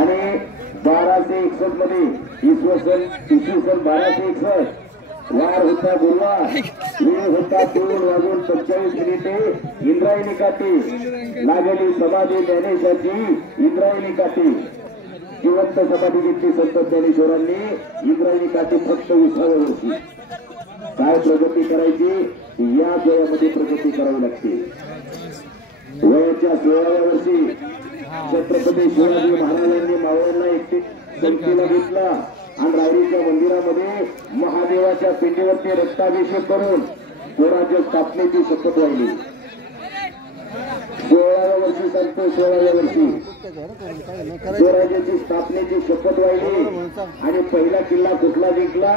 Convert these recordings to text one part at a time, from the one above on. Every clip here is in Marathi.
आणि 1261 मध्ये इसवी सन 1261 वार होता गुरुवार, वेळ होता 2:45 इंद्रायणी काठी लागली समाधी ज्ञानेशाची इंद्रायणी काठी जिवंत समाधी घेतली संत ज्ञानेश्वरांनी इंद्रायणी काठी फक्त 20व्या वर्षी। काय प्रगती करायची या वयामध्ये प्रगती करावी लागते। वयाच्या 16व्या वर्षी छत्रपती शिवाजी महाराजांनी मावळ्यांना एकटे संख्येला घेतला आणि रायरीच्या मंदिरामध्ये महादेवाच्या पिंडीवरती रक्ताभिषेक करून स्वराज्य स्थापनेची शपथ वाहिली। 16व्या वर्षी सांगतो 16व्या वर्षी स्वराज्याची स्थापनेची शपथ वाहिली आणि पहिला किल्ला कुठला जिंकला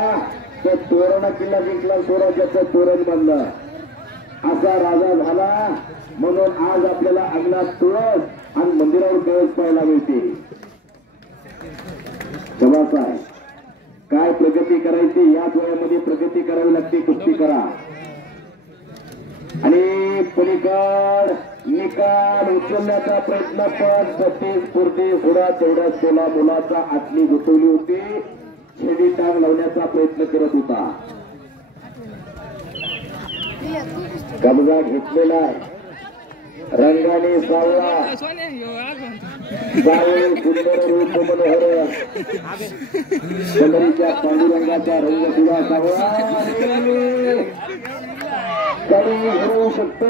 तो तोरणा किल्ला जिंकला, स्वराज्याचं तोरण बांधलं असा राजा झाला। म्हणून आज आपल्याला अंगणात तुळस आणि मंदिरावर कळस पाहायला मिळते। जबाबदार काय प्रगती करायची याच वयामध्ये प्रगती करावी लागते। कुस्ती करा आणि पलीकड निकाल उचलण्याचा प्रयत्न पण 36 स्फूर्ती सोडा तेवढ्या सोला मुलाचा आतली गुंतवली होती, छेडी टांग लावण्याचा प्रयत्न करत होता। कब्जा घेतलेला रंगाने सावळा जावळी सुंदर रूप मनोहर कमरीच्या पांडुरंगाचा रंग दिला सावळा कधी होऊ शकतो।